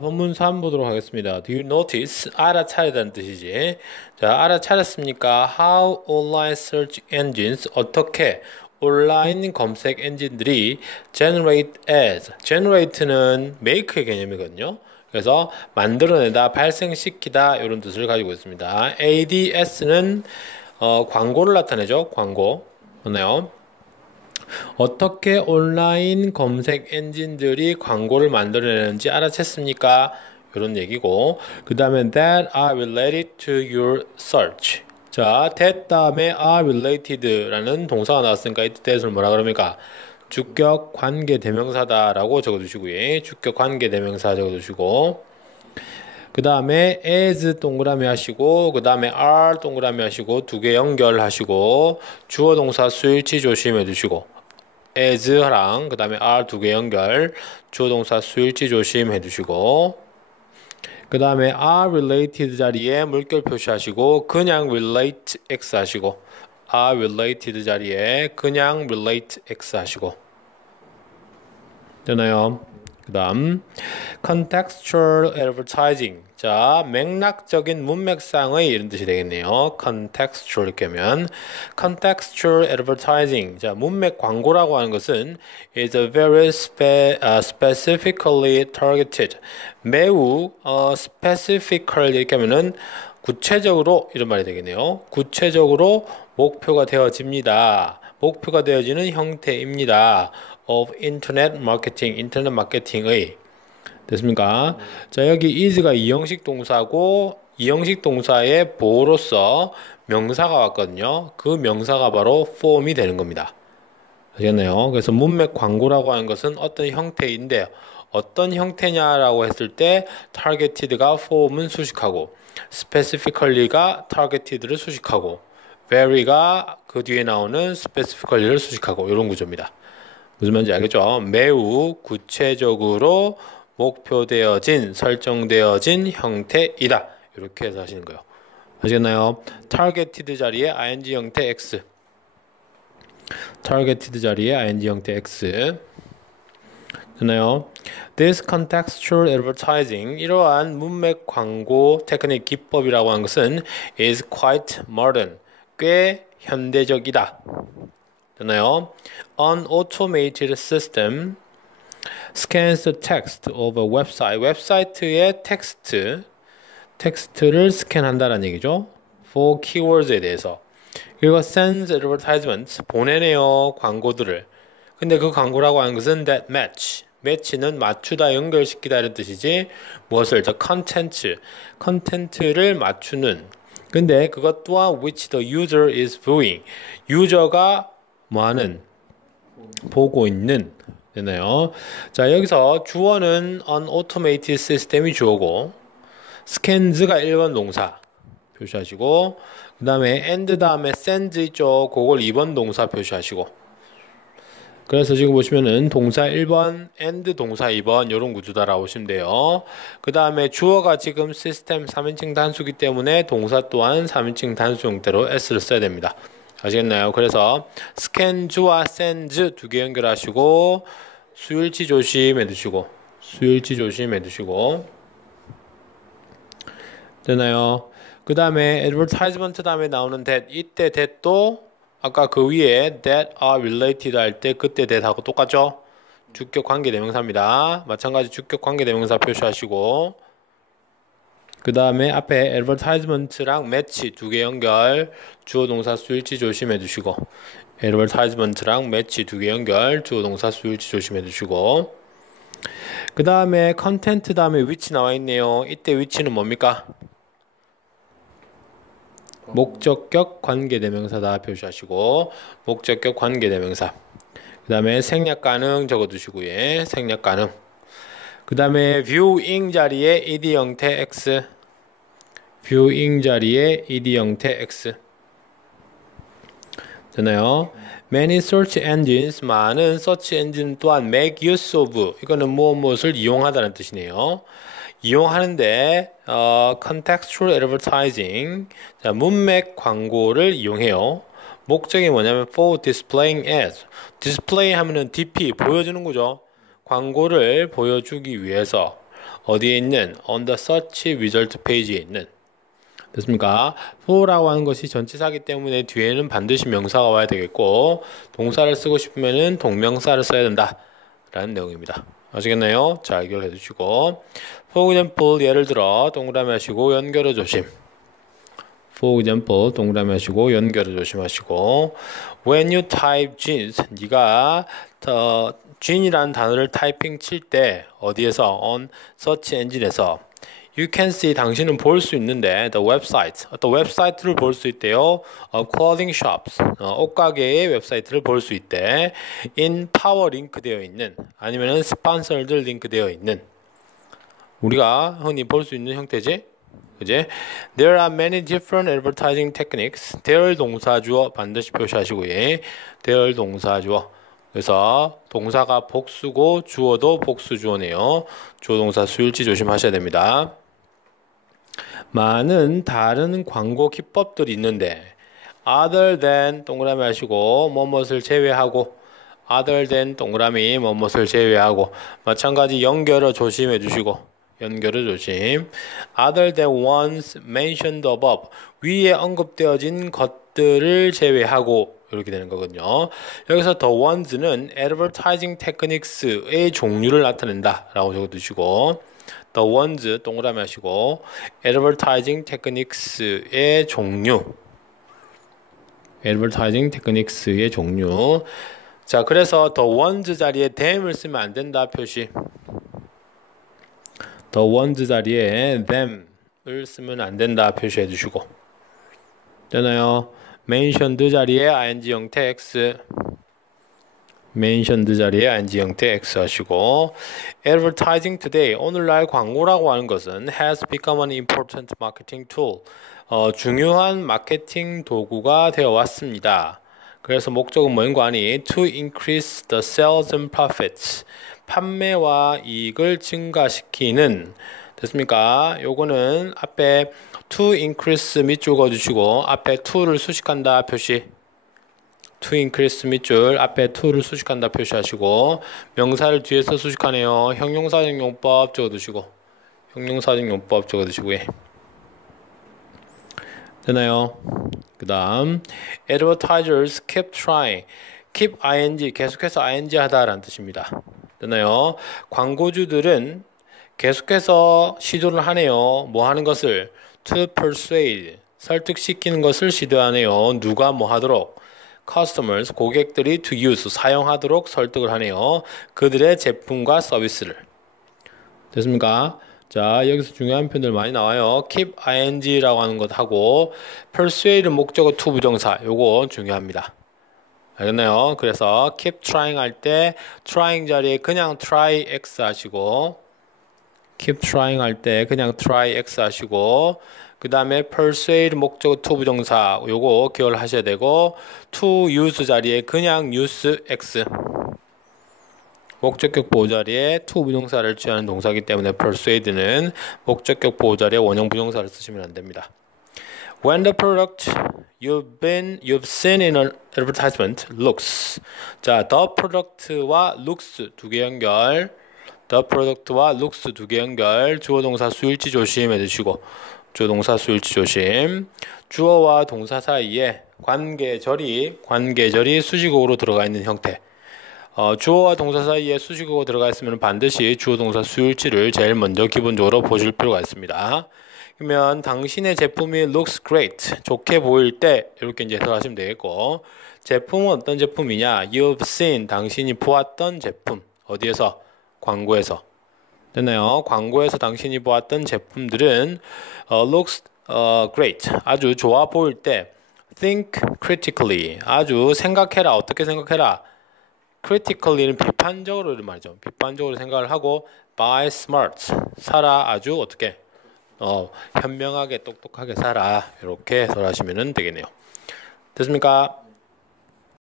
본문 3 보도록 하겠습니다. Do you notice? 알아차리다는 뜻이지. 자, 알아차렸습니까? How online search engines 어떻게 온라인 검색 엔진들이 generate ads. generate는 make의 개념이거든요. 그래서 만들어내다, 발생시키다 이런 뜻을 가지고 있습니다. ads는 어, 광고를 나타내죠. 광고. 맞나요? 어떻게 온라인 검색 엔진들이 광고를 만들어내는지 알아챘습니까? 이런 얘기고 그 다음에 that are related to your search 자, that 다음에 are related라는 동사가 나왔으니까 이 뜻을 뭐라 그럽니까? 주격 관계 대명사다라고 적어두시고요. 주격 관계 대명사 적어두시고 그 다음에 as 동그라미 하시고 그 다음에 are 동그라미 하시고 두 개 연결하시고 주어 동사 수일치 조심해 두시고 as랑 그 다음에 are 두개 연결 주어 동사 수일치 조심해 두시고 그 다음에 are related 자리에 물결 표시하시고 그냥 relate x 하시고 are related 자리에 그냥 relate x 하시고 되나요? 그 다음 contextual advertising 자 맥락적인 문맥상의 이런 뜻이 되겠네요 contextual 이렇게 하면 contextual advertising 자 문맥 광고라고 하는 것은 is a very spe, uh, specifically targeted 매우 어, specifically 이렇게 하면은 구체적으로 이런 말이 되겠네요 구체적으로 목표가 되어집니다 목표가 되어지는 형태입니다 of internet marketing, 인터넷 마케팅의 됐습니까? 자 여기 is가 이형식 동사고 이형식 동사의 보호로서 명사가 왔거든요. 그 명사가 바로 form이 되는 겁니다. 아시겠나요? 그래서 문맥 광고라고 하는 것은 어떤 형태인데 어떤 형태냐라고 했을 때 targeted가 form은 수식하고 specifically가 targeted를 수식하고 very가 그 뒤에 나오는 specifically를 수식하고 이런 구조입니다. 무슨 말인지 알겠죠? 매우 구체적으로 목표되어진 설정되어진 형태이다. 이렇게 해서 하시는 거예요. 아시겠나요? targeted 자리에 ing 형태 x targeted 자리에 ing 형태 x 됐나요? This contextual advertising 이러한 문맥 광고 테크닉 기법이라고 하는 것은 is quite modern 꽤 현대적이다. 되나요? An automated system scans the text of a website. 웹사이트의 텍스트, 텍스트를 스캔한다는 얘기죠. for keywords에 대해서. 그리고 sends advertisements, 보내네요, 광고들을. 근데 그 광고라고 하는 것은 that match. 매치는 맞추다, 연결시키다 이런 뜻이지. 무엇을? the content, 컨텐츠를 맞추는. 근데 그것 또한 which the user is viewing. 유저가 뭐하는 보고 있는 되나요? 자 여기서 주어는 on automated system이 주어고 scans,가 1번 동사 표시하시고 그 다음에 and 다음에 sends 있죠. 그걸 2번 동사 표시하시고. 그래서 지금 보시면은 동사 1번 and 동사 2번 이런 구조다라고 보시면 돼요. 그 다음에 주어가 지금 시스템 3인칭 단수기 때문에 동사 또한 3인칭 단수 형태로 s를 써야 됩니다 아시겠나요? 그래서 스캔즈와 센즈 두 개 연결하시고 수일치 조심해 두시고 수일치 조심해 두시고 되나요? 그 다음에 advertisement 다음에 나오는 that 이때 that도 아까 그 위에 that are related 할 때 그때 that하고 똑같죠? 주격 관계 대명사입니다. 마찬가지 주격 관계 대명사 표시하시고 그 다음에 앞에 advertisement랑 match 두개 연결 주어 동사 수일치 조심해 두시고 advertisement랑 match 두개 연결 주어 동사 수일치 조심해 두시고. 그 다음에 content 다음에 which 나와 있네요. 이때 which는 뭡니까? 목적격 관계대명사다 표시하시고 목적격 관계대명사. 그 다음에 생략 가능 적어두시고요 생략 가능. 그 다음에 viewing 자리에 ed 형태 x viewing 자리에 ed 형태 x 되나요? Many search engines 많은 search engine 또한 make use of 이거는 무엇 무엇을 이용하다는 뜻이네요. 이용하는데 어, contextual advertising 자, 문맥 광고를 이용해요. 목적이 뭐냐면 for displaying ads. display 하면은 DP 보여주는 거죠. 광고를 보여주기 위해서 어디에 있는 on the search result page에 있는 됐습니까? for라고 하는 것이 전치사기 때문에 뒤에는 반드시 명사가 와야 되겠고 동사를 쓰고 싶으면은 동명사를 써야 된다 라는 내용입니다. 아시겠나요? 자, 해결해 주시고 for example 예를 들어 동그라미 하시고 연결을 조심 For example, 동그라미 하시고 연결을 조심하시고 When you type jeans, 네가 더 jean이라는 단어를 타이핑 칠 때 어디에서 on search engine에서 You can see 당신은 볼 수 있는데 the website 어떤 웹사이트를 볼 수 있대요. 어, clothing shops 어, 옷가게의 웹사이트를 볼 수 있대. in power 링크 되어 있는 아니면은 sponsored 링크 되어 있는 우리가 흔히 볼 수 있는 형태지. 그지? There are many different advertising techniques. 대열 동사 주어 반드시 표시하시고 예. 대열 동사 주어. 그래서 동사가 복수고 주어도 복수 주어네요. 주어 동사 수일치 조심하셔야 됩니다. 많은 다른 광고 기법들이 있는데 other than 동그라미 하시고 뭐뭇을 제외하고 other than 동그라미 뭐뭇을 제외하고 마찬가지 연결을 조심해 주시고 연결을 조심. Other than ones mentioned above. 위에 언급되어진 것들을 제외하고 이렇게 되는 거거든요. 여기서 the ones는 advertising techniques의 종류를 나타낸다 라고 적어두시고 the ones 동그라미 하시고 advertising techniques의 종류 advertising techniques의 종류 자 그래서 the ones 자리에 them을 쓰면 안 된다 표시 the ones 자리에 them을 쓰면 안 된다 표시해 주시고 되나요? mentioned 자리에 ing 형태 x mentioned 자리에 ing 형태 x 하시고 advertising today 오늘날 광고라고 하는 것은 has become an important marketing tool 어, 중요한 마케팅 도구가 되어 왔습니다. 그래서 목적은 뭐인고 하니 to increase the sales and profits 판매와 이익을 증가시키는 됐습니까? 요거는 앞에 to increase 밑줄 그어주시고 앞에 to를 수식한다 표시 to increase 밑줄 앞에 to를 수식한다 표시하시고 명사를 뒤에서 수식하네요. 형용사적 용법 적어두시고 형용사적 용법 적어두시고 예. 되나요? 그 다음 advertisers keep trying keep ing 계속해서 ing 하다라는 뜻입니다. 되나요? 광고주들은 계속해서 시도를 하네요. 뭐 하는 것을 to persuade 설득시키는 것을 시도하네요. 누가 뭐 하도록 customers 고객들이 to use 사용하도록 설득을 하네요. 그들의 제품과 서비스를 됐습니까? 자 여기서 중요한 표현들 많이 나와요. keep ing라고 하는 것하고 persuade 목적어 to 부정사 요거 중요합니다. 알겠나요? 그래서 keep trying 할 때 trying 자리에 그냥 try x 하시고 keep trying 할 때 그냥 try x 하시고 그 다음에 persuade 목적 to 부정사 요거 기억을 하셔야 되고 to use 자리에 그냥 use x 목적격 보호 자리에 to 부정사를 취하는 동사기 때문에 persuade는 목적격 보호 자리에 원형 부정사를 쓰시면 안 됩니다. When the product you've been you've seen in an advertisement looks 자 the product와 looks 두 개 연결 the product와 looks 두 개 연결 주어 동사 수일치 조심해 주시고 주어 동사 수 일치 조심. 주어와 동사 사이에 관계절이 관계절이 수식어로 들어가 있는 형태. 어, 주어와 동사 사이에 수식어가 들어가 있으면 반드시 주어 동사 수일치를 제일 먼저 기본적으로 보실 필요가 있습니다. 그러면 당신의 제품이 looks great 좋게 보일 때 이렇게 이제 해석하시면 되겠고 제품은 어떤 제품이냐? You've seen 당신이 보았던 제품. 어디에서? 광고에서 됐나요? 광고에서 당신이 보았던 제품들은 uh, looks uh, great. 아주 좋아 보일 때 think critically. 아주 생각해라. 어떻게 생각해라? critically는 비판적으로 말이죠. 비판적으로 생각을 하고 by smart. 살아 아주 어떻게 어, 현명하게 똑똑하게 살아 이렇게 해석하시면 되겠네요. 됐습니까?